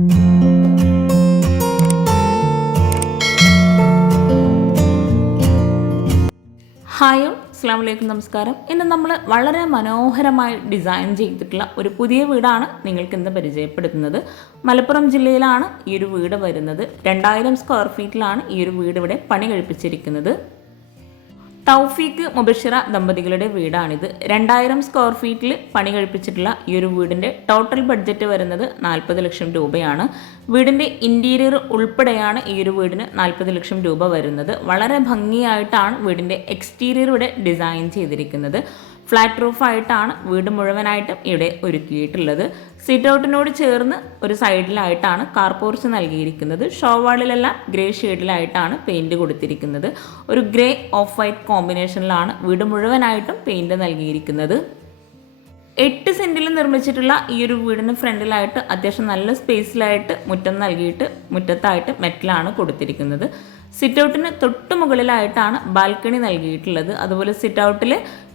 Hi അസ്സാം വലൈക്കും നമസ്കാരം. ഇന്ന് നമ്മൾ വളരെ മനോഹരമായി ഡിസൈൻ ചെയ്തിട്ടുള്ള ഒരു പുതിയ വീടാണ് നിങ്ങൾക്ക് ഇന്ന് പരിചയപ്പെടുത്തുന്നത്. മലപ്പുറം ജില്ലയിലാണ് ഈ ഒരു വീട് വരുന്നത്. രണ്ടായിരം സ്ക്വയർ ഫീറ്റിലാണ് ഈ ഒരു വീട് ഇവിടെ പണി കഴിപ്പിച്ചിരിക്കുന്നത് തൗഫീഖ് മുബഷിറ ദമ്പതികളുടെ വീടാണിത്. രണ്ടായിരം സ്ക്വയർ ഫീറ്റിൽ പണി കഴിപ്പിച്ചിട്ടുള്ള ഈ ഒരു വീടിന്റെ ടോട്ടൽ ബഡ്ജറ്റ് വരുന്നത് നാൽപ്പത് ലക്ഷം രൂപയാണ്. വീടിന്റെ ഇന്റീരിയർ ഉൾപ്പെടെയാണ് ഈ ഒരു വീടിന് നാൽപ്പത് ലക്ഷം രൂപ വരുന്നത്. വളരെ ഭംഗിയായിട്ടാണ് വീടിന്റെ എക്സ്റ്റീരിയർ ഇവിടെ ഡിസൈൻ ചെയ്തിരിക്കുന്നത്. ഫ്ലാറ്റ് റൂഫായിട്ടാണ് വീട് മുഴുവനായിട്ടും ഇവിടെ ഒരുക്കിയിട്ടുള്ളത്. സിറ്റ് ഔട്ടിനോട് ചേർന്ന് ഒരു സൈഡിലായിട്ടാണ് കാർപോർച്ച് നൽകിയിരിക്കുന്നത്. ഷോവാളിലെല്ലാം ഗ്രേ ഷെയ്ഡിലായിട്ടാണ് പെയിന്റ് കൊടുത്തിരിക്കുന്നത്. ഒരു ഗ്രേ ഓഫ് വൈറ്റ് കോമ്പിനേഷനിലാണ് വീട് മുഴുവനായിട്ടും പെയിന്റ് നൽകിയിരിക്കുന്നത്. എട്ട് സെന്റിൽ നിർമ്മിച്ചിട്ടുള്ള ഈ ഒരു വീടിന് ഫ്രണ്ടിലായിട്ട് അത്യാവശ്യം നല്ല സ്പേസിലായിട്ട് മുറ്റം നൽകിയിട്ട് മുറ്റത്തായിട്ട് മെറ്റലാണ് കൊടുത്തിരിക്കുന്നത്. സിറ്റ് ഔട്ടിന് തൊട്ട് മുകളിലായിട്ടാണ് ബാൽക്കണി നൽകിയിട്ടുള്ളത്. അതുപോലെ സിറ്റ് ഔട്ടിൽ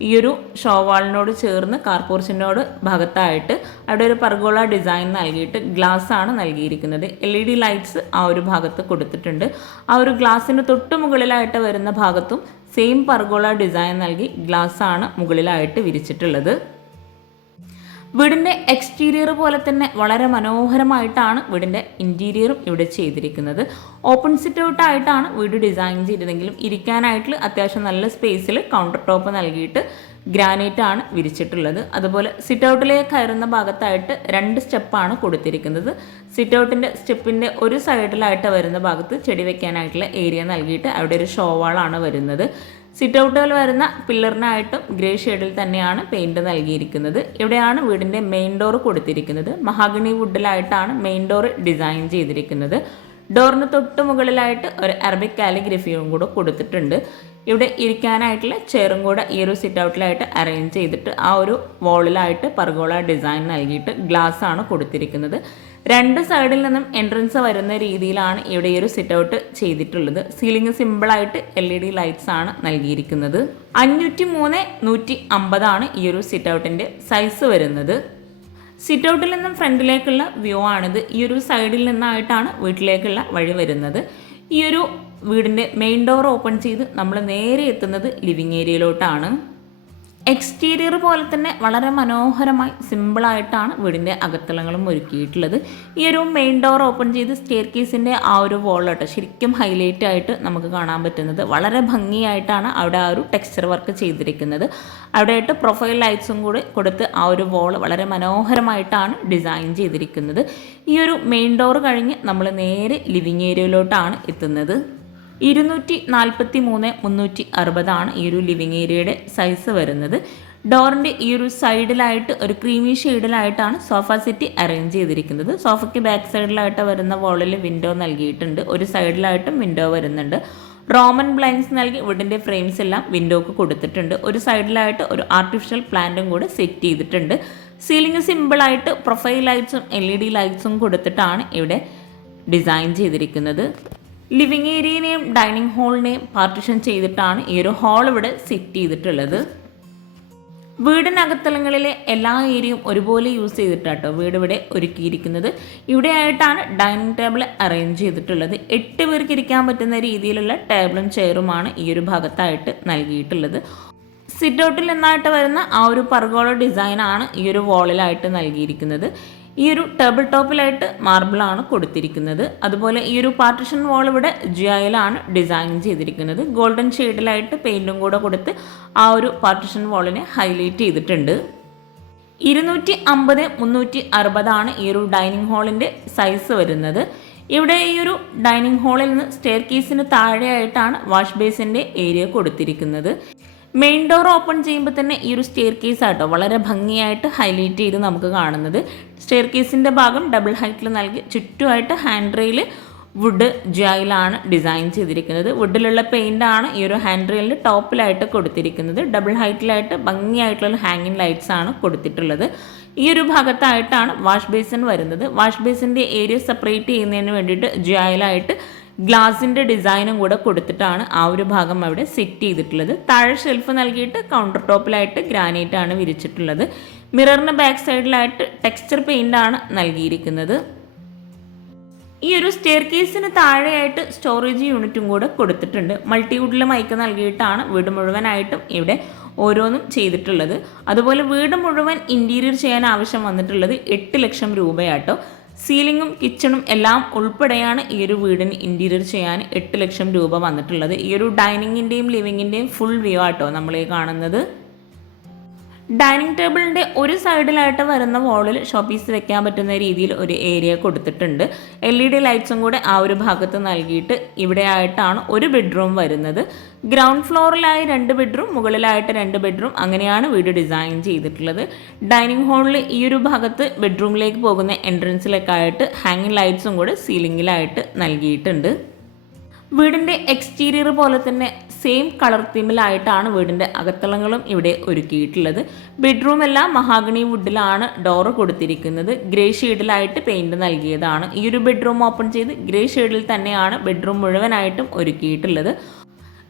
ഈ ഒരു ഷോവാളിനോട് ചേർന്ന് കാർപോർച്ചിനോട് ഭാഗത്തായിട്ട് അവിടെ ഒരു പർഗോള ഡിസൈൻ നൽകിയിട്ട് ഗ്ലാസ് ആണ് നൽകിയിരിക്കുന്നത്. എൽ ഇ ഡി ലൈറ്റ്സ് ആ ഒരു ഭാഗത്ത് കൊടുത്തിട്ടുണ്ട്. ആ ഒരു ഗ്ലാസിന് തൊട്ട് മുകളിലായിട്ട് വരുന്ന ഭാഗത്തും സെയിം പർഗോള ഡിസൈൻ നൽകി ഗ്ലാസ് ആണ് മുകളിലായിട്ട് വിരിച്ചിട്ടുള്ളത്. വീടിന്റെ എക്സ്റ്റീരിയർ പോലെ തന്നെ വളരെ മനോഹരമായിട്ടാണ് വീടിന്റെ ഇന്റീരിയറും ഇവിടെ ചെയ്തിരിക്കുന്നത്. ഓപ്പൺ സിറ്റ് ഔട്ടായിട്ടാണ് വീട് ഡിസൈൻ ചെയ്തതെങ്കിലും ഇരിക്കാനായിട്ട് അത്യാവശ്യം നല്ല സ്പേസിൽ കൗണ്ടർ ടോപ്പ് നൽകിയിട്ട് ഗ്രാനൈറ്റ് ആണ് വിരിച്ചിട്ടുള്ളത്. അതുപോലെ സിറ്റ് ഔട്ടിലേക്ക് കയറുന്ന ഭാഗത്തായിട്ട് രണ്ട് സ്റ്റെപ്പാണ് കൊടുത്തിരിക്കുന്നത്. സിറ്റ് ഔട്ടിന്റെ സ്റ്റെപ്പിന്റെ ഒരു സൈഡിലായിട്ട് വരുന്ന ഭാഗത്ത് ചെടി വെക്കാനായിട്ടുള്ള ഏരിയ നൽകിയിട്ട് അവിടെ ഒരു ഷോവാളാണ് വരുന്നത്. സിറ്റ് ഔട്ടുകൾ വരുന്ന പില്ലറിനായിട്ടും ഗ്രേ ഷെയ്ഡിൽ തന്നെയാണ് പെയിന്റ് നൽകിയിരിക്കുന്നത്. ഇവിടെയാണ് വീടിന്റെ മെയിൻ ഡോർ കൊടുത്തിരിക്കുന്നത്? മഹാഗണി വുഡിലായിട്ടാണ് മെയിൻ ഡോർ ഡിസൈൻ ചെയ്തിരിക്കുന്നത്. ഡോറിന് തൊട്ട് മുകളിലായിട്ട് ഒരു അറബിക് കാലിഗ്രഫിയും കൂടെ കൊടുത്തിട്ടുണ്ട്. ഇവിടെ ഇരിക്കാനായിട്ടുള്ള ചെയറും കൂടെ ഈ ഒരു സിറ്റ് ഔട്ടിലായിട്ട് അറേഞ്ച് ചെയ്തിട്ട് ആ ഒരു വോളിലായിട്ട് പർഗോള ഡിസൈൻ നൽകിയിട്ട് ഗ്ലാസ് ആണ് കൊടുത്തിരിക്കുന്നത്. രണ്ട് സൈഡിൽ നിന്നും എൻട്രൻസ് വരുന്ന രീതിയിലാണ് ഇവിടെ ഒരു സിറ്റ് ഔട്ട് ചെയ്തിട്ടുള്ളത്. സീലിംഗ് സിമ്പിളായിട്ട് എൽ ഇ ഡി ലൈറ്റ്സ് ആണ് നൽകിയിരിക്കുന്നത്. അഞ്ഞൂറ്റി മൂന്ന് നൂറ്റി അമ്പതാണ് ഈ ഒരു സിറ്റ് ഔട്ടിന്റെ സൈസ് വരുന്നത്. സിറ്റ് ഔട്ടിൽ നിന്നും ഫ്രണ്ടിലേക്കുള്ള വ്യൂ ആണിത്. ഈ ഒരു സൈഡിൽ നിന്നായിട്ടാണ് വീട്ടിലേക്കുള്ള വഴി വരുന്നത്. ഈ ഒരു വീടിന്റെ മെയിൻ ഡോർ ഓപ്പൺ ചെയ്ത് നമ്മൾ നേരെ എത്തുന്നത് ലിവിങ് ഏരിയയിലോട്ടാണ് എക്സ്റ്റീരിയർ പോലെ തന്നെ വളരെ മനോഹരമായി സിമ്പിളായിട്ടാണ് വീടിന്റെ അകത്തളങ്ങളും ഒരുക്കിയിട്ടുള്ളത്. ഈ ഒരു മെയിൻ ഡോർ ഓപ്പൺ ചെയ്ത് സ്റ്റെയർ കേസിന്റെ ആ ഒരു വോളോട്ട് ശരിക്കും ഹൈലൈറ്റ് ആയിട്ട് നമുക്ക് കാണാൻ പറ്റുന്നത്. വളരെ ഭംഗിയായിട്ടാണ് അവിടെ ആ ഒരു ടെക്സ്ചർ വർക്ക് ചെയ്തിരിക്കുന്നത്. അവിടെയായിട്ട് പ്രൊഫൈൽ ലൈറ്റ്സും കൂടി കൊടുത്ത് ആ ഒരു വോൾ വളരെ മനോഹരമായിട്ടാണ് ഡിസൈൻ ചെയ്തിരിക്കുന്നത്. ഈ ഒരു മെയിൻ ഡോർ കഴിഞ്ഞ് നമ്മൾ നേരെ ലിവിങ് ഏരിയയിലോട്ടാണ് എത്തുന്നത്. ഇരുന്നൂറ്റി നാൽപ്പത്തി മൂന്ന് മുന്നൂറ്റി അറുപതാണ് ഈ ഒരു ലിവിങ് ഏരിയയുടെ സൈസ് വരുന്നത്. ഡോറിന്റെ ഈ ഒരു സൈഡിലായിട്ട് ഒരു ക്രീമി ഷെയ്ഡിലായിട്ടാണ് സോഫ സെറ്റ് അറേഞ്ച് ചെയ്തിരിക്കുന്നത്. സോഫയ്ക്ക് ബാക്ക് സൈഡിലായിട്ട് വരുന്ന വോളിൽ വിൻഡോ നൽകിയിട്ടുണ്ട്. ഒരു സൈഡിലായിട്ടും വിൻഡോ വരുന്നുണ്ട്. റോമൻ ബ്ലൈൻസ് നൽകി വുഡിന്റെ ഫ്രെയിംസ് എല്ലാം വിൻഡോക്ക് കൊടുത്തിട്ടുണ്ട്. ഒരു സൈഡിലായിട്ട് ഒരു ആർട്ടിഫിഷ്യൽ പ്ലാന്റും കൂടെ സെറ്റ് ചെയ്തിട്ടുണ്ട്. സീലിംഗ് സിമ്പിളായിട്ട് പ്രൊഫൈൽ ലൈറ്റ്സും എൽ ഇ ഡി ലൈറ്റ്സും കൊടുത്തിട്ടാണ് ഇവിടെ ഡിസൈൻ ചെയ്തിരിക്കുന്നത്. ലിവിങ് ഏരിയനെയും ഡൈനിങ് ഹാളിനെയും പാർട്ടിഷൻ ചെയ്തിട്ടാണ് ഈ ഒരു ഹാൾ ഇവിടെ സെറ്റ് ചെയ്തിട്ടുള്ളത്. വീടിനകത്തലങ്ങളിലെ എല്ലാ ഏരിയയും ഒരുപോലെ യൂസ് ചെയ്തിട്ടാട്ടോ വീട് ഇവിടെ ഒരുക്കിയിരിക്കുന്നത്. ഇവിടെയായിട്ടാണ് ഡൈനിങ് ടേബിൾ അറേഞ്ച് ചെയ്തിട്ടുള്ളത്. എട്ട് പേർക്ക് ഇരിക്കാൻ പറ്റുന്ന രീതിയിലുള്ള ടേബിളും ചെയറുമാണ് ഈ ഒരു ഭാഗത്തായിട്ട് നൽകിയിട്ടുള്ളത്. സിറ്റ് ഔട്ടിൽ നിന്നായിട്ട് വരുന്ന ആ ഒരു പർഗോള ഡിസൈനാണ് ഈ ഒരു വാളിലായിട്ട് നൽകിയിരിക്കുന്നത്. ഈ ഒരു ടേബിൾ ടോപ്പിലായിട്ട് മാർബിളാണ് കൊടുത്തിരിക്കുന്നത്. അതുപോലെ ഈ ഒരു പാർട്ടിഷൻ വാൾ ഇവിടെ ജിയായിലാണ് ഡിസൈൻ ചെയ്തിരിക്കുന്നത്. ഗോൾഡൻ ഷെയ്ഡിലായിട്ട് പെയിന്റും കൂടെ കൊടുത്ത് ആ ഒരു പാർട്ടിഷൻ വാളിനെ ഹൈലൈറ്റ് ചെയ്തിട്ടുണ്ട്. ഇരുന്നൂറ്റി അമ്പത് മുന്നൂറ്റി അറുപതാണ് ഈ ഒരു ഡൈനിങ് ഹാളിന്റെ സൈസ് വരുന്നത്. ഇവിടെ ഈ ഒരു ഡൈനിങ് ഹാളിൽ നിന്ന് സ്റ്റെയർ കേസിന് താഴെയായിട്ടാണ് വാഷ് ബേസിന്റെ ഏരിയ കൊടുത്തിരിക്കുന്നത്. മെയിൻ ഡോർ ഓപ്പൺ ചെയ്യുമ്പോൾ തന്നെ ഈ ഒരു സ്റ്റെയർ കേസ് ആട്ടോ വളരെ ഭംഗിയായിട്ട് ഹൈലൈറ്റ് ചെയ്ത് നമുക്ക് കാണുന്നത്. സ്റ്റെയർ കേസിന്റെ ഭാഗം ഡബിൾ ഹൈറ്റിൽ നൽകി ചുറ്റുമായിട്ട് ഹാൻഡ് റെയിൽ വുഡ് ജായിലാണ് ഡിസൈൻ ചെയ്തിരിക്കുന്നത്. വുഡിലുള്ള പെയിന്റാണ് ഈ ഒരു ഹാൻഡ് റെയിലിന്റെ ടോപ്പിലായിട്ട് കൊടുത്തിരിക്കുന്നത്. ഡബിൾ ഹൈറ്റിലായിട്ട് ഭംഗിയായിട്ടുള്ള ഹാങ്ങിങ് ലൈറ്റ്സ് ആണ് കൊടുത്തിട്ടുള്ളത്. ഈ ഒരു ഭാഗത്തായിട്ടാണ് വാഷ് ബേസിൻ വരുന്നത്. വാഷ് ബേസിന്റെ ഏരിയ സെപ്പറേറ്റ് ചെയ്യുന്നതിന് വേണ്ടിയിട്ട് ജായിലായിട്ട് ഗ്ലാസിന്റെ ഡിസൈനും കൂടെ കൊടുത്തിട്ടാണ് ആ ഒരു ഭാഗം അവിടെ സെറ്റ് ചെയ്തിട്ടുള്ളത്. താഴെ ഷെൽഫ് നൽകിയിട്ട് കൗണ്ടർ ടോപ്പിലായിട്ട് ഗ്രാനൈറ്റ് ആണ് വിരിച്ചിട്ടുള്ളത്. മിററിന് ബാക്ക് സൈഡിലായിട്ട് ടെക്സ്ചർ പെയിന്റ് ആണ് നൽകിയിരിക്കുന്നത്. ഈ ഒരു സ്റ്റെയർ കേസിന് താഴെയായിട്ട് സ്റ്റോറേജ് യൂണിറ്റും കൂടെ കൊടുത്തിട്ടുണ്ട്. മൾട്ടിവുഡിൽ മൈക്ക് നൽകിയിട്ടാണ് വീട് മുഴുവനായിട്ടും ഇവിടെ ഓരോന്നും ചെയ്തിട്ടുള്ളത്. അതുപോലെ വീട് മുഴുവൻ ഇന്റീരിയർ ചെയ്യാൻ ആവശ്യം വന്നിട്ടുള്ളത് എട്ട് ലക്ഷം രൂപയാട്ടോ. സീലിങ്ങും കിച്ചണും എല്ലാം ഉൾപ്പെടെയാണ് ഈ ഒരു വീടിന് ഇന്റീരിയർ ചെയ്യാൻ എട്ട് ലക്ഷം രൂപ വന്നിട്ടുള്ളത്. ഈ ഒരു ഡൈനിങ്ങിന്റെയും ലിവിങ്ങിന്റെയും ഫുൾ വ്യൂ ആട്ടോ നമ്മൾ ഈ കാണുന്നത്. ഡൈനിങ് ടേബിളിന്റെ ഒരു സൈഡിലായിട്ട് വരുന്ന വോളിൽ ഷോപ്പീസ് വെക്കാൻ പറ്റുന്ന രീതിയിൽ ഒരു ഏരിയ കൊടുത്തിട്ടുണ്ട്. എൽ ഇ ഡി ലൈറ്റ്സും കൂടെ ആ ഒരു ഭാഗത്ത് നൽകിയിട്ട് ഇവിടെ ആയിട്ടാണ് ഒരു ബെഡ്റൂം വരുന്നത്. ഗ്രൗണ്ട് ഫ്ലോറിലായി രണ്ട് ബെഡ്റൂം മുകളിലായിട്ട് രണ്ട് ബെഡ്റൂം അങ്ങനെയാണ് വീട് ഡിസൈൻ ചെയ്തിട്ടുള്ളത്. ഡൈനിങ് ഹാളിൽ ഈ ഒരു ഭാഗത്ത് ബെഡ്റൂമിലേക്ക് പോകുന്ന എൻട്രൻസിലൊക്കെ ആയിട്ട് ഹാങ്ങിങ് ലൈറ്റ്സും കൂടെ സീലിങ്ങിലായിട്ട് നൽകിയിട്ടുണ്ട്. വീടിന്റെ എക്സ്റ്റീരിയർ പോലെ തന്നെ സെയിം കളർ തീമിലായിട്ടാണ് വീടിന്റെ അകത്തളങ്ങളും ഇവിടെ ഒരുക്കിയിട്ടുള്ളത്. ബെഡ്റൂം എല്ലാം മഹാഗണി വുഡിലാണ് ഡോറ് കൊടുത്തിരിക്കുന്നത്. ഗ്രേ ഷെയ്ഡിലായിട്ട് പെയിന്റ് നൽകിയതാണ്. ഈ ഒരു ബെഡ്റൂം ഓപ്പൺ ചെയ്ത് ഗ്രേ ഷെയ്ഡിൽ തന്നെയാണ് ബെഡ്റൂം മുഴുവനായിട്ടും ഒരുക്കിയിട്ടുള്ളത്.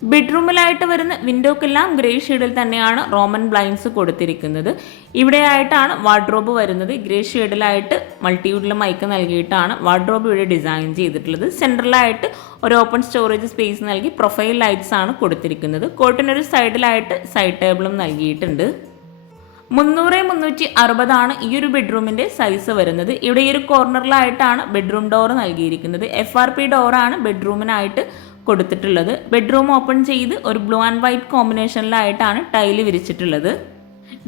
ബെഡ്റൂമിലായിട്ട് വരുന്ന വിൻഡോക്കെല്ലാം ഗ്രേ ഷെയ്ഡിൽ തന്നെയാണ് റോമൻ ബ്ലൈൻസ് കൊടുത്തിരിക്കുന്നത്. ഇവിടെയായിട്ടാണ് വാർഡ്രോബ് വരുന്നത്. ഗ്രേ ഷെയ്ഡിലായിട്ട് മൾട്ടിവുഡിൽ മൈക്ക് നൽകിയിട്ടാണ് വാർഡ്രോബ് ഇവിടെ ഡിസൈൻ ചെയ്തിട്ടുള്ളത്. സെൻട്രലായിട്ട് ഒരു ഓപ്പൺ സ്റ്റോറേജ് സ്പേസ് നൽകി പ്രൊഫൈൽ ലൈറ്റ്സ് ആണ് കൊടുത്തിരിക്കുന്നത്. കോട്ടിനൊരു സൈഡിലായിട്ട് സൈഡ് ടേബിളും നൽകിയിട്ടുണ്ട്. മുന്നൂറ് മുന്നൂറ്റി അറുപതാണ് ഈ ഒരു ബെഡ്റൂമിന്റെ സൈസ് വരുന്നത്. ഇവിടെ ഈ ഒരു കോർണറിലായിട്ടാണ് ബെഡ്റൂം ഡോർ നൽകിയിരിക്കുന്നത്. എഫ് ആർ പി ഡോറാണ് ബെഡ്റൂമിനായിട്ട് കൊടുത്തിട്ടുള്ളത്. ബെഡ്റൂം ഓപ്പൺ ചെയ്ത് ഒരു ബ്ലൂ ആൻഡ് വൈറ്റ് കോമ്പിനേഷനിലായിട്ടാണ് ടൈൽ വിരിച്ചിട്ടുള്ളത്.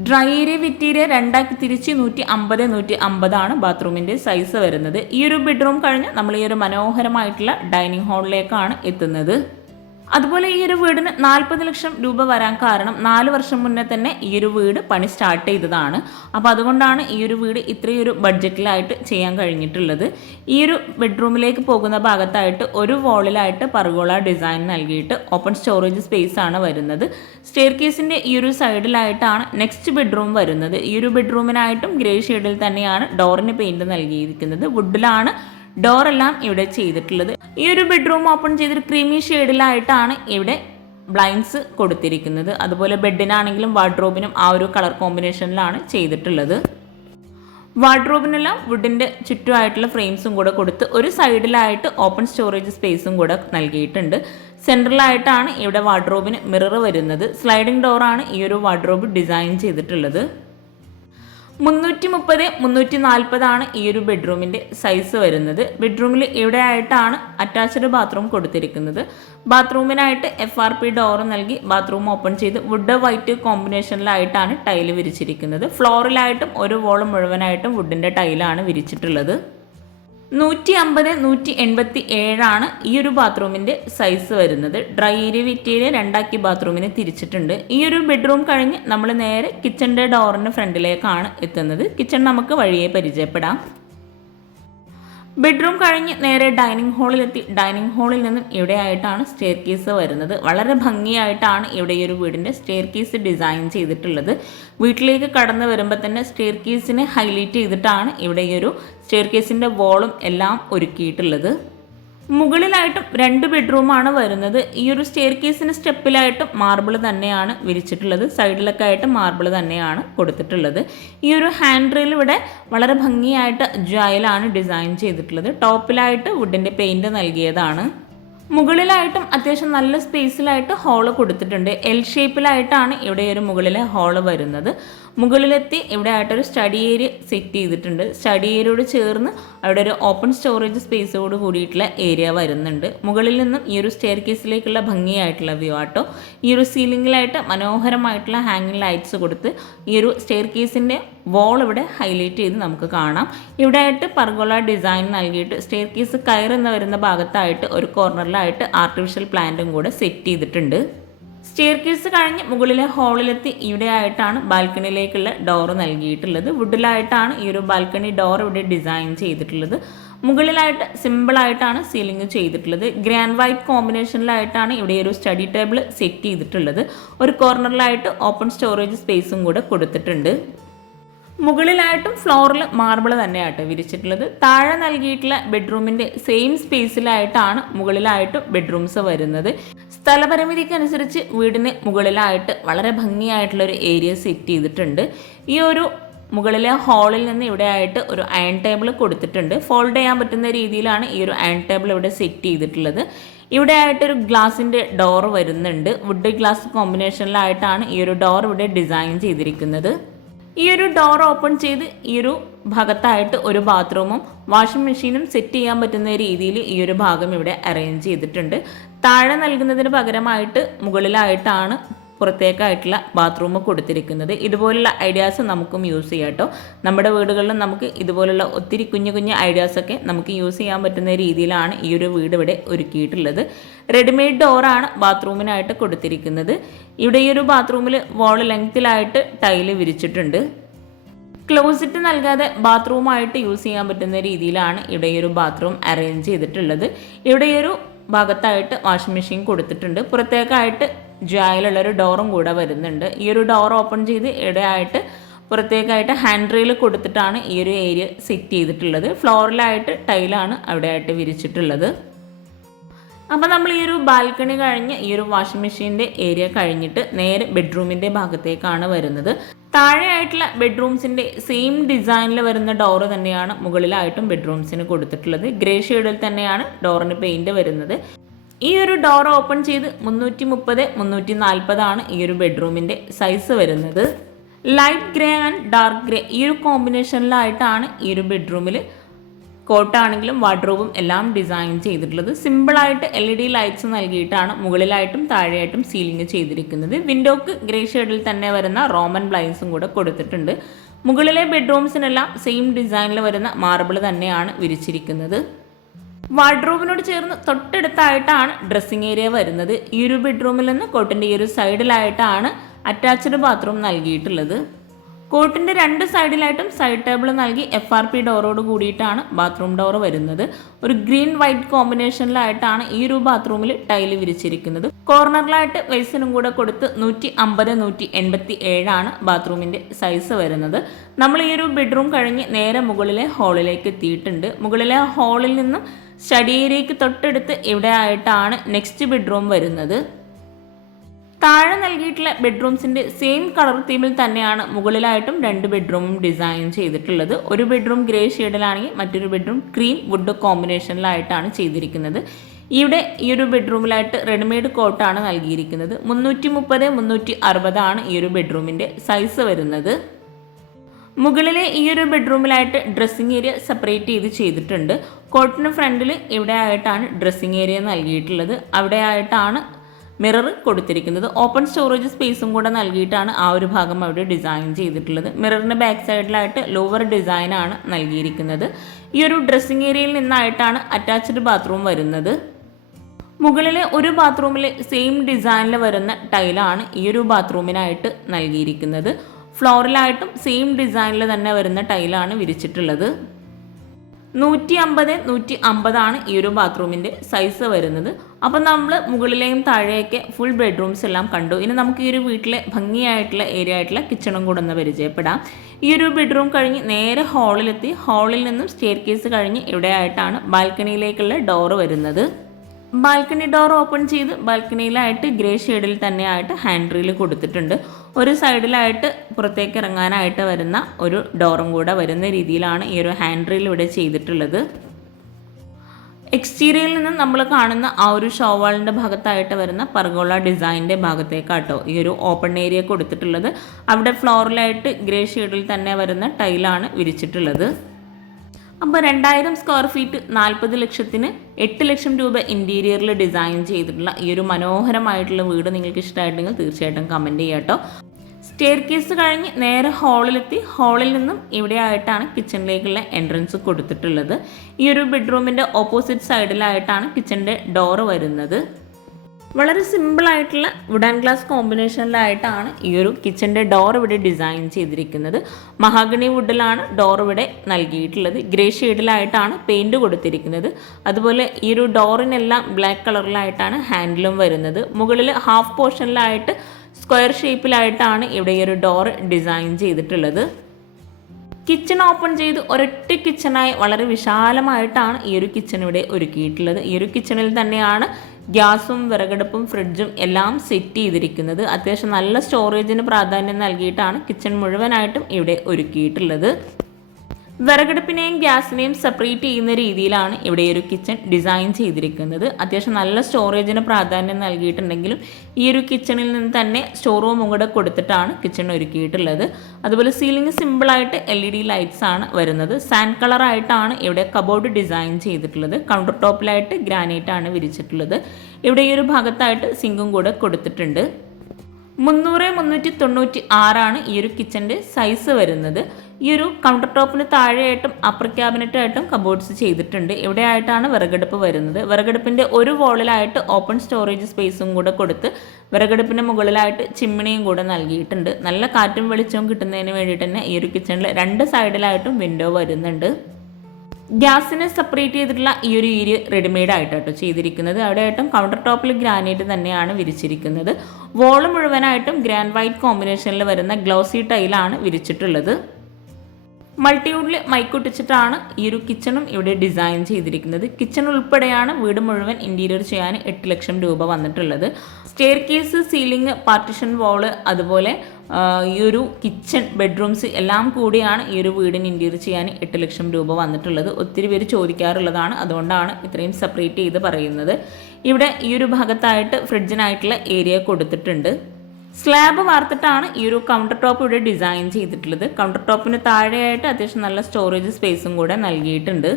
ഡ്രൈ ഏരിയ വിറ്റീരിയ രണ്ടാക്കി തിരിച്ച് നൂറ്റി അമ്പത് നൂറ്റി അമ്പതാണ് ബാത്റൂമിന്റെ സൈസ് വരുന്നത്. ഈ ഒരു ബെഡ്റൂം കഴിഞ്ഞ് നമ്മൾ ഈ ഒരു മനോഹരമായിട്ടുള്ള ഡൈനിങ് ഹാളിലേക്കാണ് എത്തുന്നത്. അതുപോലെ ഈ ഒരു വീടിന് നാൽപ്പത് ലക്ഷം രൂപ വരാൻ കാരണം നാല് വർഷം മുന്നേ തന്നെ ഈ ഒരു വീട് പണി സ്റ്റാർട്ട് ചെയ്തതാണ്. അപ്പോൾ അതുകൊണ്ടാണ് ഈ ഒരു വീട് ഇത്രയൊരു ബഡ്ജറ്റിലായിട്ട് ചെയ്യാൻ കഴിഞ്ഞിട്ടുള്ളത്. ഈ ഒരു ബെഡ്റൂമിലേക്ക് പോകുന്ന ഭാഗത്തായിട്ട് ഒരു വോളിലായിട്ട് പർഗോള ഡിസൈൻ നൽകിയിട്ട് ഓപ്പൺ സ്റ്റോറേജ് സ്പേസ് ആണ് വരുന്നത്. സ്റ്റെയർ കേസിന്റെ ഈ ഒരു സൈഡിലായിട്ടാണ് നെക്സ്റ്റ് ബെഡ്റൂം വരുന്നത്. ഈ ഒരു ബെഡ്റൂമിനായിട്ടും ഗ്രേ ഷെയ്ഡിൽ തന്നെയാണ് ഡോറിന് പെയിന്റ് നൽകിയിരിക്കുന്നത്. വുഡിലാണ് ഡോറെല്ലാം ഇവിടെ ചെയ്തിട്ടുള്ളത്. ഈ ഒരു ബെഡ്റൂം ഓപ്പൺ ചെയ്തൊരു ക്രീമി ഷെയ്ഡിലായിട്ടാണ് ഇവിടെ ബ്ലൈൻഡ്സ് കൊടുത്തിരിക്കുന്നത്. അതുപോലെ ബെഡിനാണെങ്കിലും വാർഡ്രോബിനും ആ ഒരു കളർ കോമ്പിനേഷനിലാണ് ചെയ്തിട്ടുള്ളത്. വാർഡ്രോബിനെല്ലാം വുഡിന്റെ ചുറ്റുമായിട്ടുള്ള ഫ്രെയിംസും കൂടെ കൊടുത്ത് ഒരു സൈഡിലായിട്ട് ഓപ്പൺ സ്റ്റോറേജ് സ്പേസും കൂടെ നൽകിയിട്ടുണ്ട്. സെൻട്രലായിട്ടാണ് ഇവിടെ വാർഡ്രോബിന് മിറർ വരുന്നത്. സ്ലൈഡിംഗ് ഡോറാണ് ഈ ഒരു വാർഡ്രോബ് ഡിസൈൻ ചെയ്തിട്ടുള്ളത്. മുന്നൂറ്റി മുപ്പത് മുന്നൂറ്റി നാൽപ്പതാണ് ഈ ഒരു ബെഡ്റൂമിന്റെ സൈസ് വരുന്നത്. ബെഡ്റൂമിൽ ഇവിടെ ആയിട്ടാണ് അറ്റാച്ച്ഡ് ബാത്റൂം കൊടുത്തിരിക്കുന്നത്. ബാത്റൂമിനായിട്ട് എഫ് ആർ പി ഡോർ നൽകി ബാത്റൂം ഓപ്പൺ ചെയ്ത് വുഡ് വൈറ്റ് കോമ്പിനേഷനിലായിട്ടാണ് ടൈൽ വിരിച്ചിരിക്കുന്നത്. ഫ്ലോറിലായിട്ടും ഒരു വോളും മുഴുവനായിട്ടും വുഡിന്റെ ടൈലാണ് വിരിച്ചിട്ടുള്ളത്. നൂറ്റി അമ്പത് നൂറ്റി എൺപത്തി ഏഴാണ് ഈ ഒരു ബാത്റൂമിന്റെ സൈസ് വരുന്നത്. ഡ്രൈ ഏരിയ വിറ്റേരിയ രണ്ടാക്കി ബാത്റൂമിനെ തിരിച്ചിട്ടുണ്ട്. ഈ ഒരു ബെഡ്റൂം കഴിഞ്ഞ് നമ്മൾ നേരെ കിച്ചന്റെ ഡോറിന് ഫ്രണ്ടിലേക്കാണ് എത്തുന്നത്. കിച്ചൺ നമുക്ക് വഴിയെ പരിചയപ്പെടാം. ബെഡ്റൂം കഴിഞ്ഞ് നേരെ ഡൈനിങ് ഹാളിലെത്തി. ഡൈനിങ് ഹാളിൽ നിന്നും ഇവിടെയായിട്ടാണ് സ്റ്റെയർ കേസ് വരുന്നത്. വളരെ ഭംഗിയായിട്ടാണ് ഇവിടെ ഈ ഒരു വീടിന്റെ സ്റ്റെയർ കേസ് ഡിസൈൻ ചെയ്തിട്ടുള്ളത്. വീട്ടിലേക്ക് കടന്നു വരുമ്പോൾ തന്നെ സ്റ്റെയർ കേസിനെ ഹൈലൈറ്റ് ചെയ്തിട്ടാണ് ഇവിടെ ഈ ഒരു സ്റ്റെയർ കേസിന്റെ വോളും എല്ലാം ഒരുക്കിയിട്ടുള്ളത്. മുകളിലായിട്ടും രണ്ട് ബെഡ്റൂമാണ് വരുന്നത്. ഈ ഒരു സ്റ്റെയർ കേസിന് സ്റ്റെപ്പിലായിട്ടും മാർബിൾ തന്നെയാണ് വിരിച്ചിട്ടുള്ളത്. സൈഡിലൊക്കെ ആയിട്ട് മാർബിൾ തന്നെയാണ് കൊടുത്തിട്ടുള്ളത്. ഈ ഒരു ഹാൻഡ് റെയിൽ ഇവിടെ വളരെ ഭംഗിയായിട്ട് ജോയിലാണ് ഡിസൈൻ ചെയ്തിട്ടുള്ളത്. ടോപ്പിലായിട്ട് വുഡിന്റെ പെയിന്റ് നൽകിയതാണ്. മുകളിലായിട്ടും അത്യാവശ്യം നല്ല സ്പേസിലായിട്ട് ഹോൾ കൊടുത്തിട്ടുണ്ട്. എൽ ഷേപ്പിലായിട്ടാണ് ഇവിടെ ഒരു മുകളിലെ ഹോൾ വരുന്നത്. മുകളിലെത്തി ഇവിടെ ആയിട്ടൊരു സ്റ്റഡി ഏരിയ സെറ്റ് ചെയ്തിട്ടുണ്ട്. സ്റ്റഡി ഏരിയയോട് ചേർന്ന് അവിടെ ഒരു ഓപ്പൺ സ്റ്റോറേജ് സ്പേസോട് കൂടിയിട്ടുള്ള ഏരിയ വരുന്നുണ്ട്. മുകളിൽ നിന്നും ഈ ഒരു സ്റ്റെയർ കേസിലേക്കുള്ള ഭംഗിയായിട്ടുള്ള വ്യൂ ആട്ടോ. ഈ ഒരു സീലിംഗിലായിട്ട് മനോഹരമായിട്ടുള്ള ഹാങ്ങിങ് ലൈറ്റ്സ് കൊടുത്ത് ഈ ഒരു സ്റ്റെയർ കേസിന്റെ വോൾ ഇവിടെ ഹൈലൈറ്റ് ചെയ്ത് നമുക്ക് കാണാം. ഇവിടെ ആയിട്ട് പർഗോള ഡിസൈൻ നൽകിയിട്ട് സ്റ്റെയർ കേസ് കയറുന്ന വരുന്ന ഭാഗത്തായിട്ട് ഒരു കോർണറിലായിട്ട് ആർട്ടിഫിഷ്യൽ പ്ലാന്റും കൂടെ സെറ്റ് ചെയ്തിട്ടുണ്ട്. സ്റ്റെയർ കേസ് കഴിഞ്ഞ് മുകളിലെ ഹോളിലെത്തി ഇവിടെയായിട്ടാണ് ബാൽക്കണിയിലേക്കുള്ള ഡോർ നൽകിയിട്ടുള്ളത്. വുഡിലായിട്ടാണ് ഈ ഒരു ബാൽക്കണി ഡോർ ഇവിടെ ഡിസൈൻ ചെയ്തിട്ടുള്ളത്. മുകളിലായിട്ട് സിമ്പിളായിട്ടാണ് സീലിംഗ് ചെയ്തിട്ടുള്ളത്. ഗ്രാൻഡ് വൈറ്റ് കോമ്പിനേഷനിലായിട്ടാണ് ഇവിടെ ഒരു സ്റ്റഡി ടേബിൾ സെറ്റ് ചെയ്തിട്ടുള്ളത്. ഒരു കോർണറിലായിട്ട് ഓപ്പൺ സ്റ്റോറേജ് സ്പേസും കൂടെ കൊടുത്തിട്ടുണ്ട്. മുകളിലായിട്ടും ഫ്ലോറിൽ മാർബിൾ തന്നെയായിട്ട് വിരിച്ചിട്ടുള്ളത്. താഴെ നൽകിയിട്ടുള്ള ബെഡ്റൂമിന്റെ സെയിം സ്പേസിലായിട്ടാണ് മുകളിലായിട്ടും ബെഡ്റൂംസ് വരുന്നത്. സ്ഥലപരിമിതിക്ക് അനുസരിച്ച് വീടിന് മുകളിലായിട്ട് വളരെ ഭംഗിയായിട്ടുള്ള ഒരു ഏരിയ സെറ്റ് ചെയ്തിട്ടുണ്ട്. ഈ ഒരു മുകളിലെ ഹാളിൽ നിന്ന് ഇവിടെ ആയിട്ട് ഒരു അയൺ ടേബിൾ കൊടുത്തിട്ടുണ്ട്. ഫോൾഡ് ചെയ്യാൻ പറ്റുന്ന രീതിയിലാണ് ഈ ഒരു അയൺ ടേബിൾ ഇവിടെ സെറ്റ് ചെയ്തിട്ടുള്ളത്. ഇവിടെ ആയിട്ടൊരു ഗ്ലാസിന്റെ ഡോർ വരുന്നുണ്ട്. വുഡ് ഗ്ലാസ് കോമ്പിനേഷനിലായിട്ടാണ് ഈ ഒരു ഡോർ ഇവിടെ ഡിസൈൻ ചെയ്തിരിക്കുന്നത്. ഈ ഒരു ഡോർ ഓപ്പൺ ചെയ്ത് ഈ ഒരു ഭാഗത്തായിട്ട് ഒരു ബാത്റൂമും വാഷിംഗ് മെഷീനും സെറ്റ് ചെയ്യാൻ പറ്റുന്ന രീതിയിൽ ഈ ഒരു ഭാഗം ഇവിടെ അറേഞ്ച് ചെയ്തിട്ടുണ്ട്. താഴെ നൽകുന്നതിന് പകരമായിട്ട് മുകളിലായിട്ടാണ് പുറത്തേക്കായിട്ടുള്ള ബാത്റൂം കൊടുത്തിരിക്കുന്നത്. ഇതുപോലുള്ള ഐഡിയാസ് നമുക്കും യൂസ് ചെയ്യാം കേട്ടോ നമ്മുടെ വീടുകളിലും നമുക്ക് ഇതുപോലുള്ള ഒത്തിരി കുഞ്ഞു കുഞ്ഞു ഐഡിയാസൊക്കെ നമുക്ക് യൂസ് ചെയ്യാൻ പറ്റുന്ന രീതിയിലാണ് ഈ ഒരു വീട് ഇവിടെ ഒരുക്കിയിട്ടുള്ളത്. റെഡിമെയ്ഡ് ഡോറാണ് ബാത്റൂമിനായിട്ട് കൊടുത്തിരിക്കുന്നത്. ഇവിടെ ഈ ഒരു ബാത്റൂമിൽ വോൾ ലെങ്ത്തിലായിട്ട് ടൈൽ വിരിച്ചിട്ടുണ്ട്. ക്ലോസറ്റ് നൽകാതെ ബാത്റൂമായിട്ട് യൂസ് ചെയ്യാൻ പറ്റുന്ന രീതിയിലാണ് ഇവിടെ ഈ ഒരു ബാത്റൂം അറേഞ്ച് ചെയ്തിട്ടുള്ളത്. ഇവിടെ ഈ ഒരു ഭാഗത്തായിട്ട് വാഷിംഗ് മെഷീൻ കൊടുത്തിട്ടുണ്ട്. പുറത്തേക്കായിട്ട് ജായിലുള്ളൊരു ഡോറും കൂടെ വരുന്നുണ്ട്. ഈ ഒരു ഡോർ ഓപ്പൺ ചെയ്ത് ഇടയായിട്ട് പുറത്തേക്കായിട്ട് ഹാൻഡ് റെയിൽ കൊടുത്തിട്ടാണ് ഈ ഒരു ഏരിയ സെറ്റ് ചെയ്തിട്ടുള്ളത്. ഫ്ലോറിലായിട്ട് ടൈലാണ് അവിടെ ആയിട്ട് വിരിച്ചിട്ടുള്ളത്. അപ്പോൾ നമ്മൾ ഈ ഒരു ബാൽക്കണി കഴിഞ്ഞ് ഈ ഒരു വാഷിംഗ് മെഷീന്റെ ഏരിയ കഴിഞ്ഞിട്ട് നേരെ ബെഡ്റൂമിന്റെ ഭാഗത്തേക്കാണ് വരുന്നത്. താഴെയായിട്ടുള്ള ബെഡ്റൂംസിന്റെ സെയിം ഡിസൈനിൽ വരുന്ന ഡോറ് തന്നെയാണ് മുകളിലായിട്ടും ബെഡ്റൂംസിന് കൊടുത്തിട്ടുള്ളത്. ഗ്രേ ഷെയ്ഡിൽ തന്നെയാണ് ഡോറിന് പെയിന്റ് വരുന്നത്. ഈ ഒരു ഡോർ ഓപ്പൺ ചെയ്ത് മുന്നൂറ്റി മുപ്പത് മുന്നൂറ്റി നാൽപ്പതാണ് ഈ ഒരു ബെഡ്റൂമിന്റെ സൈസ് വരുന്നത്. Light grey and dark grey ഈ ഒരു കോമ്പിനേഷനിലായിട്ടാണ് ഈ ഒരു ബെഡ്റൂമിൽ കോട്ടാണെങ്കിലും വാർഡ്രോബും എല്ലാം ഡിസൈൻ ചെയ്തിട്ടുള്ളത്. സിമ്പിളായിട്ട് എൽ ഇ ഡി ലൈറ്റ്സ് നൽകിയിട്ടാണ് മുകളിലായിട്ടും താഴെയായിട്ടും സീലിംഗ് ചെയ്തിരിക്കുന്നത്. വിൻഡോക്ക് ഗ്രേ ഷെയ്ഡിൽ തന്നെ വരുന്ന റോമൻ ബ്ലൈൻസും കൂടെ കൊടുത്തിട്ടുണ്ട്. മുകളിലെ ബെഡ്റൂംസിനെല്ലാം സെയിം ഡിസൈനിൽ വരുന്ന മാർബിൾ തന്നെയാണ് വിരിച്ചിരിക്കുന്നത്. വാർഡ്രോബിനോട് ചേർന്ന് തൊട്ടടുത്തായിട്ടാണ് ഡ്രസ്സിംഗ് ഏരിയ വരുന്നത്. ഈ ഒരു ബെഡ്റൂമിൽ നിന്ന് കോട്ടിന്റെ ഈ ഒരു സൈഡിലായിട്ടാണ് അറ്റാച്ച്ഡ് ബാത്റൂം നൽകിയിട്ടുള്ളത്. കോട്ടിന്റെ രണ്ട് സൈഡിലായിട്ടും സൈഡ് ടേബിൾ നൽകി എഫ് ആർ പി ഡോറോട് കൂടിയിട്ടാണ് ബാത്റൂം ഡോർ വരുന്നത്. ഒരു ഗ്രീൻ വൈറ്റ് കോമ്പിനേഷനിലായിട്ടാണ് ഈ ഒരു ബാത്റൂമിൽ ടൈൽ വിരിച്ചിരിക്കുന്നത്. കോർണറിലായിട്ട് വയസ്സിനും കൂടെ കൊടുത്ത് നൂറ്റി അമ്പത് നൂറ്റി എൺപത്തി ഏഴാണ് ബാത്റൂമിന്റെ സൈസ് വരുന്നത്. നമ്മൾ ഈ ഒരു ബെഡ്റൂം കഴിഞ്ഞ് നേരെ മുകളിലെ ഹാളിലേക്ക് എത്തിയിട്ടുണ്ട്. മുകളിലെ ഹാളിൽ നിന്നും സ്റ്റഡി ഏരിയയ്ക്ക് തൊട്ടടുത്ത് ഇവിടെ ആയിട്ടാണ് നെക്സ്റ്റ് ബെഡ്റൂം വരുന്നത്. താഴെ നൽകിയിട്ടുള്ള ബെഡ്റൂംസിന്റെ സെയിം കളർ തീമിൽ തന്നെയാണ് മുകളിലായിട്ടും രണ്ട് ബെഡ്റൂമും ഡിസൈൻ ചെയ്തിട്ടുള്ളത്. ഒരു ബെഡ്റൂം ഗ്രേ ഷെയ്ഡിലാണെങ്കിൽ മറ്റൊരു ബെഡ്റൂം ക്രീം വുഡ് കോമ്പിനേഷനിലായിട്ടാണ് ചെയ്തിരിക്കുന്നത്. ഇവിടെ ഈ ഒരു ബെഡ്റൂമിലായിട്ട് റെഡിമെയ്ഡ് കോട്ടാണ് നൽകിയിരിക്കുന്നത് മുന്നൂറ്റി മുപ്പത് മുന്നൂറ്റി അറുപതാണ് ഈ ഒരു ബെഡ്റൂമിന്റെ സൈസ് വരുന്നത്. മുകളിലെ ഈ ഒരു ബെഡ്റൂമിലായിട്ട് ഡ്രസ്സിങ് ഏരിയ സെപ്പറേറ്റ് ചെയ്ത് ചെയ്തിട്ടുണ്ട്. കോട്ടിന് ഫ്രണ്ടിൽ ഇവിടെ ആയിട്ടാണ് ഡ്രസ്സിങ് ഏരിയ നൽകിയിട്ടുള്ളത്. അവിടെ ആയിട്ടാണ് മിറർ കൊടുത്തിരിക്കുന്നത്. ഓപ്പൺ സ്റ്റോറേജ് സ്പേസും കൂടെ നൽകിയിട്ടാണ് ആ ഒരു ഭാഗം അവിടെ ഡിസൈൻ ചെയ്തിട്ടുള്ളത്. മിററിന്റെ ബാക്ക് സൈഡിലായിട്ട് ലോവർ ഡിസൈനാണ് നൽകിയിരിക്കുന്നത്. ഈ ഒരു ഡ്രസ്സിങ് ഏരിയയിൽ നിന്നായിട്ടാണ് അറ്റാച്ച്ഡ് ബാത്റൂം വരുന്നത്. മുകളിലെ ഒരു ബാത്റൂമിലെ സെയിം ഡിസൈനിൽ വരുന്ന ടൈലാണ് ഈ ഒരു ബാത്റൂമിനായിട്ട് നൽകിയിരിക്കുന്നത്. ഫ്ലോറിലായിട്ടും സെയിം ഡിസൈനിൽ തന്നെ വരുന്ന ടൈലാണ് വിരിച്ചിട്ടുള്ളത്. നൂറ്റി അമ്പത് നൂറ്റി അമ്പതാണ് ഈ ഒരു ബാത്റൂമിന്റെ സൈസ് വരുന്നത്. അപ്പം നമ്മൾ മുകളിലെയും താഴെയൊക്കെ ഫുൾ ബെഡ്റൂംസ് എല്ലാം കണ്ടു. ഇനി നമുക്ക് ഈ ഒരു വീട്ടിലെ ഭംഗിയായിട്ടുള്ള ഏരിയ ആയിട്ടുള്ള കിച്ചണും കൂടെ ഒന്ന് പരിചയപ്പെടാം. ഈ ഒരു ബെഡ്റൂം കഴിഞ്ഞ് നേരെ ഹാളിലെത്തി ഹാളിൽ നിന്നും സ്റ്റെയർ കേസ് കഴിഞ്ഞ് ഇവിടെയായിട്ടാണ് ബാൽക്കണിയിലേക്കുള്ള ഡോറ് വരുന്നത്. ബാൽക്കണി ഡോർ ഓപ്പൺ ചെയ്ത് ബാൽക്കണിയിലായിട്ട് ഗ്രേ ഷെയ്ഡിൽ തന്നെയായിട്ട് ഹാൻഡ് റീൽ കൊടുത്തിട്ടുണ്ട്. ഒരു സൈഡിലായിട്ട് പുറത്തേക്ക് ഇറങ്ങാനായിട്ട് വരുന്ന ഒരു ഡോറും കൂടെ വരുന്ന രീതിയിലാണ് ഈ ഒരു ഹാൻഡ് റീൽ ഇവിടെ ചെയ്തിട്ടുള്ളത്. എക്സ്റ്റീരിയറിൽ നിന്ന് നമ്മൾ കാണുന്ന ആ ഒരു ഷോവാളിന്റെ ഭാഗത്തായിട്ട് വരുന്ന പർഗോള ഡിസൈനിന്റെ ഭാഗത്തേക്കാട്ടോ ഈ ഒരു ഓപ്പൺ ഏരിയ കൊടുത്തിട്ടുള്ളത്. അവിടെ ഫ്ലോറിലായിട്ട് ഗ്രേ ഷെയ്ഡിൽ തന്നെ വരുന്ന ടൈലാണ് വിരിച്ചിട്ടുള്ളത്. അപ്പോൾ രണ്ടായിരം സ്ക്വയർ ഫീറ്റ് നാൽപ്പത് ലക്ഷത്തിന് എട്ട് ലക്ഷം രൂപ ഇന്റീരിയറിൽ ഡിസൈൻ ചെയ്തിട്ടുള്ള ഈ ഒരു മനോഹരമായിട്ടുള്ള വീട് നിങ്ങൾക്ക് ഇഷ്ടമായിട്ടുണ്ടെങ്കിൽ തീർച്ചയായിട്ടും കമന്റ് ചെയ്യാട്ടോ സ്റ്റെയർ കേസ് കഴിഞ്ഞ് നേരെ ഹാളിലെത്തി ഹാളിൽ നിന്നും ഇവിടെ ആയിട്ടാണ് കിച്ചണിലേക്കുള്ള എൻട്രൻസ് കൊടുത്തിട്ടുള്ളത്. ഈ ഒരു ബെഡ്റൂമിന്റെ ഓപ്പോസിറ്റ് സൈഡിലായിട്ടാണ് കിച്ചന്റെ ഡോറ് വരുന്നത്. വളരെ സിമ്പിളായിട്ടുള്ള വുഡ് ആൻഡ് ഗ്ലാസ് കോമ്പിനേഷനിലായിട്ടാണ് ഈ ഒരു കിച്ചന്റെ ഡോർ ഇവിടെ ഡിസൈൻ ചെയ്തിരിക്കുന്നത്. മഹാഗണി വുഡിലാണ് ഡോർ ഇവിടെ നൽകിയിട്ടുള്ളത്. ഗ്രേ ഷെയ്ഡിലായിട്ടാണ് പെയിന്റ് കൊടുത്തിരിക്കുന്നത്. അതുപോലെ ഈ ഒരു ഡോറിനെല്ലാം ബ്ലാക്ക് കളറിലായിട്ടാണ് ഹാൻഡിലും വരുന്നത്. മുകളിൽ ഹാഫ് പോർഷനിലായിട്ട് സ്ക്വയർ ഷേപ്പിലായിട്ടാണ് ഇവിടെ ഈ ഒരു ഡോർ ഡിസൈൻ ചെയ്തിട്ടുള്ളത്. കിച്ചൺ ഓപ്പൺ ചെയ്ത് ഒരൊറ്റ കിച്ചണായി വളരെ വിശാലമായിട്ടാണ് ഈ ഒരു കിച്ചൺ ഇവിടെ ഒരുക്കിയിട്ടുള്ളത്. ഈ ഒരു കിച്ചണിൽ തന്നെയാണ് ഗ്യാസും വിറകടുപ്പും ഫ്രിഡ്ജും എല്ലാം സെറ്റ് ചെയ്തിരിക്കുന്നത്. അത്യാവശ്യം നല്ല സ്റ്റോറേജിന് പ്രാധാന്യം നൽകിയിട്ടാണ് കിച്ചൺ മുഴുവനായിട്ടും ഇവിടെ ഒരുക്കിയിട്ടുള്ളത്. വിറകടുപ്പിനെയും ഗ്യാസിനെയും സെപ്പറേറ്റ് ചെയ്യുന്ന രീതിയിലാണ് ഇവിടെ ഒരു കിച്ചൺ ഡിസൈൻ ചെയ്തിരിക്കുന്നത്. അത്യാവശ്യം നല്ല സ്റ്റോറേജിന് പ്രാധാന്യം നൽകിയിട്ടുണ്ടെങ്കിലും ഈ ഒരു കിച്ചണിൽ നിന്ന് തന്നെ സ്റ്റോർ റൂമും കൂടെ കൊടുത്തിട്ടാണ് കിച്ചൺ ഒരുക്കിയിട്ടുള്ളത്. അതുപോലെ സീലിംഗ് സിമ്പിളായിട്ട് എൽ ഇ ഡി ലൈറ്റ്സ് ആണ് വരുന്നത്. സാൻഡ് കളറായിട്ടാണ് ഇവിടെ കബോർഡ് ഡിസൈൻ ചെയ്തിട്ടുള്ളത്. കൗണ്ടർ ടോപ്പിലായിട്ട് ഗ്രാനൈറ്റ് ആണ് വിരിച്ചിട്ടുള്ളത്. ഇവിടെ ഈ ഒരു ഭാഗത്തായിട്ട് സിങ്കും കൂടെ കൊടുത്തിട്ടുണ്ട്. മുന്നൂറ് മുന്നൂറ്റി തൊണ്ണൂറ്റി ആറാണ് ഈ ഒരു കിച്ചന്റെ സൈസ് വരുന്നത്. ഈ ഒരു കൗണ്ടർ ടോപ്പിന് താഴെയായിട്ടും അപ്പർ ക്യാബിനറ്റായിട്ടും കബോർഡ്സ് ചെയ്തിട്ടുണ്ട്. ഇവിടെയായിട്ടാണ് വിറകടുപ്പ് വരുന്നത്? വിറകടുപ്പിന്റെ ഒരു വോളിലായിട്ട് ഓപ്പൺ സ്റ്റോറേജ് സ്പേസും കൂടെ കൊടുത്ത് വിറകടുപ്പിന്റെ മുകളിലായിട്ട് ചിമ്മിണിയും കൂടെ നൽകിയിട്ടുണ്ട്. നല്ല കാറ്റും വെളിച്ചവും കിട്ടുന്നതിന് വേണ്ടിയിട്ട് തന്നെ ഈ ഒരു കിച്ചണിൽ രണ്ട് സൈഡിലായിട്ടും വിൻഡോ വരുന്നുണ്ട്. ഗ്യാസിനെ സെപ്പറേറ്റ് ചെയ്തിട്ടുള്ള ഈ ഒരു ഏരിയ റെഡിമെയ്ഡ് ആയിട്ടോ ചെയ്തിരിക്കുന്നത്. അവിടെയായിട്ടും കൗണ്ടർ ടോപ്പിൽ ഗ്രാനൈറ്റ് തന്നെയാണ് വിരിച്ചിരിക്കുന്നത്. വോൾ മുഴുവനായിട്ടും ഗ്രാൻഡ് വൈറ്റ് കോമ്പിനേഷനിൽ വരുന്ന ഗ്ലോസി ടൈലാണ് വിരിച്ചിട്ടുള്ളത്. മൾട്ടിവുഡിൽ മൈക്കൊട്ടിച്ചിട്ടാണ് ഈ ഒരു കിച്ചണും ഇവിടെ ഡിസൈൻ ചെയ്തിരിക്കുന്നത്. കിച്ചൺ ഉൾപ്പെടെയാണ് വീട് മുഴുവൻ ഇന്റീരിയർ ചെയ്യാൻ എട്ട് ലക്ഷം രൂപ വന്നിട്ടുള്ളത്. Staircase ceiling partition wall അതുപോലെ ഈ ഒരു കിച്ചൺ ബെഡ്റൂംസ് എല്ലാം കൂടിയാണ് ഈ ഒരു വീടിന് ഇന്റീരിയർ ചെയ്യാൻ എട്ട് ലക്ഷം രൂപ വന്നിട്ടുള്ളത്. ഒത്തിരി പേര് ചോദിക്കാറുള്ളതാണ്. അതുകൊണ്ടാണ് ഇത്രയും സെപ്പറേറ്റ് ചെയ്ത് പറയുന്നത്. ഇവിടെ ഈ ഒരു ഭാഗത്തായിട്ട് ഫ്രിഡ്ജിനായിട്ടുള്ള ഏരിയ കൊടുത്തിട്ടുണ്ട്. സ്ലാബ് വാർത്തിട്ടാണ് ഈ ഒരു കൗണ്ടർ ടോപ്പ് ഇവിടെ ഡിസൈൻ ചെയ്തിട്ടുള്ളത്. കൗണ്ടർ ടോപ്പിന് താഴെയായിട്ട് അത്യാവശ്യം നല്ല സ്റ്റോറേജ് സ്പേസും കൂടെ നൽകിയിട്ടുണ്ട്.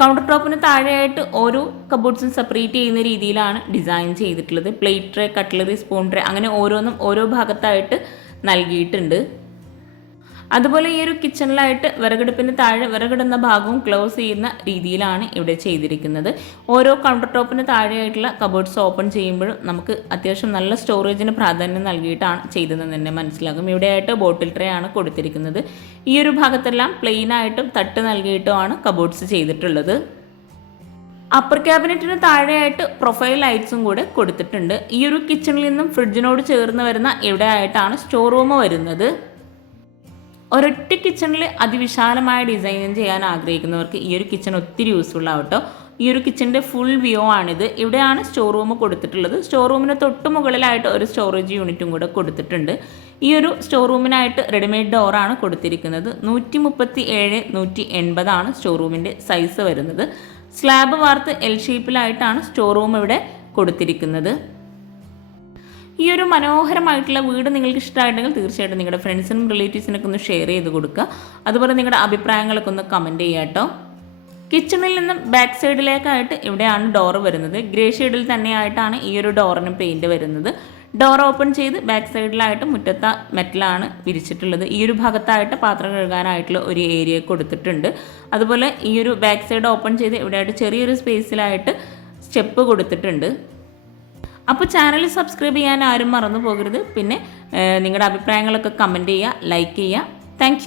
കൗണ്ടർ ടോപ്പിന് താഴെയായിട്ട് ഓരോ കബോർഡ്സും സെപ്പറേറ്റ് ചെയ്യുന്ന രീതിയിലാണ് ഡിസൈൻ ചെയ്തിട്ടുള്ളത്. Plate tray cutlery spoon tray അങ്ങനെ ഓരോന്നും ഓരോ ഭാഗത്തായിട്ട് നൽകിയിട്ടുണ്ട്. അതുപോലെ ഈ ഒരു കിച്ചണിലായിട്ട് വിറകടുപ്പിന് താഴെ വിറകിടുന്ന ഭാഗവും ക്ലോസ് ചെയ്യുന്ന രീതിയിലാണ് ഇവിടെ ചെയ്തിരിക്കുന്നത്. ഓരോ കൗണ്ടർ ടോപ്പിന് താഴെയായിട്ടുള്ള കബോർഡ്സ് ഓപ്പൺ ചെയ്യുമ്പോഴും നമുക്ക് അത്യാവശ്യം നല്ല സ്റ്റോറേജിന് പ്രാധാന്യം നൽകിയിട്ടാണ് ചെയ്തതെന്ന് തന്നെ മനസ്സിലാകും. ഇവിടെയായിട്ട് ബോട്ടിൽ ട്രേ ആണ് കൊടുത്തിരിക്കുന്നത്. ഈ ഒരു ഭാഗത്തെല്ലാം പ്ലെയിനായിട്ടും തട്ട് നൽകിയിട്ടുമാണ് കബോർഡ്സ് ചെയ്തിട്ടുള്ളത്. അപ്പർ ക്യാബിനറ്റിന് താഴെയായിട്ട് പ്രൊഫൈൽ ലൈറ്റ്സും കൂടെ കൊടുത്തിട്ടുണ്ട്. ഈ ഒരു കിച്ചണിൽ നിന്നും ഫ്രിഡ്ജിനോട് ചേർന്ന് വരുന്ന ഇവിടെ ആയിട്ടാണ് സ്റ്റോർ റൂം വരുന്നത്. ഒരൊറ്റ കിച്ചണിൽ അതിവിശാലമായ ഡിസൈൻ ചെയ്യാൻ ആഗ്രഹിക്കുന്നവർക്ക് ഈ ഒരു കിച്ചൺ ഒത്തിരി യൂസ്ഫുൾ ആവട്ടോ. ഈ ഒരു കിച്ചന്റെ ഫുൾ വ്യൂ ആണിത്. ഇവിടെയാണ് സ്റ്റോർ റൂം കൊടുത്തിട്ടുള്ളത്. സ്റ്റോർ റൂമിന് തൊട്ട് മുകളിലായിട്ട് ഒരു സ്റ്റോറേജ് യൂണിറ്റും കൂടെ കൊടുത്തിട്ടുണ്ട്. ഈ ഒരു സ്റ്റോർ റൂമിനായിട്ട് റെഡിമെയ്ഡ് ഡോറാണ് കൊടുത്തിരിക്കുന്നത്. നൂറ്റി മുപ്പത്തി ഏഴ് നൂറ്റി എൺപതാണ് സ്റ്റോർ റൂമിന്റെ സൈസ് വരുന്നത്. സ്ലാബ് വാർത്ത് എൽ ഷേപ്പിലായിട്ടാണ് സ്റ്റോർ റൂം ഇവിടെ കൊടുത്തിരിക്കുന്നത്. ഈ ഒരു മനോഹരമായിട്ടുള്ള വീട് നിങ്ങൾക്ക് ഇഷ്ടമായിട്ടുണ്ടെങ്കിൽ തീർച്ചയായിട്ടും നിങ്ങളുടെ ഫ്രണ്ട്സിനും റിലേറ്റീവ്സിനൊക്കെ ഒന്ന് ഷെയർ ചെയ്ത് കൊടുക്കുക. അതുപോലെ നിങ്ങളുടെ അഭിപ്രായങ്ങളൊക്കെ ഒന്ന് കമന്റ് ചെയ്യുക കേട്ടോ. കിച്ചണിൽ നിന്നും ബാക്ക് സൈഡിലേക്കായിട്ട് ഇവിടെയാണ് ഡോർ വരുന്നത്. ഗ്രേ ഷെയ്ഡിൽ തന്നെയായിട്ടാണ് ഈ ഒരു ഡോറിന് പെയിന്റ് വരുന്നത്. ഡോർ ഓപ്പൺ ചെയ്ത് ബാക്ക് സൈഡിലായിട്ട് മുറ്റത്ത മെറ്റലാണ് വിരിച്ചിട്ടുള്ളത്. ഈ ഒരു ഭാഗത്തായിട്ട് പാത്രം കഴുകാനായിട്ടുള്ള ഒരു ഏരിയ കൊടുത്തിട്ടുണ്ട്. അതുപോലെ ഈ ഒരു ബാക്ക് സൈഡ് ഓപ്പൺ ചെയ്ത് ഇവിടെയായിട്ട് ചെറിയൊരു സ്പേസിലായിട്ട് സ്റ്റെപ്പ് കൊടുത്തിട്ടുണ്ട്. അപ്പോൾ ചാനൽ സബ്സ്ക്രൈബ് ചെയ്യാൻ ആരും മറന്നു പോകരുത്. പിന്നെ നിങ്ങളുടെ അഭിപ്രായങ്ങളൊക്കെ കമന്റ് ചെയ്യുക ലൈക്ക് ചെയ്യുക. താങ്ക്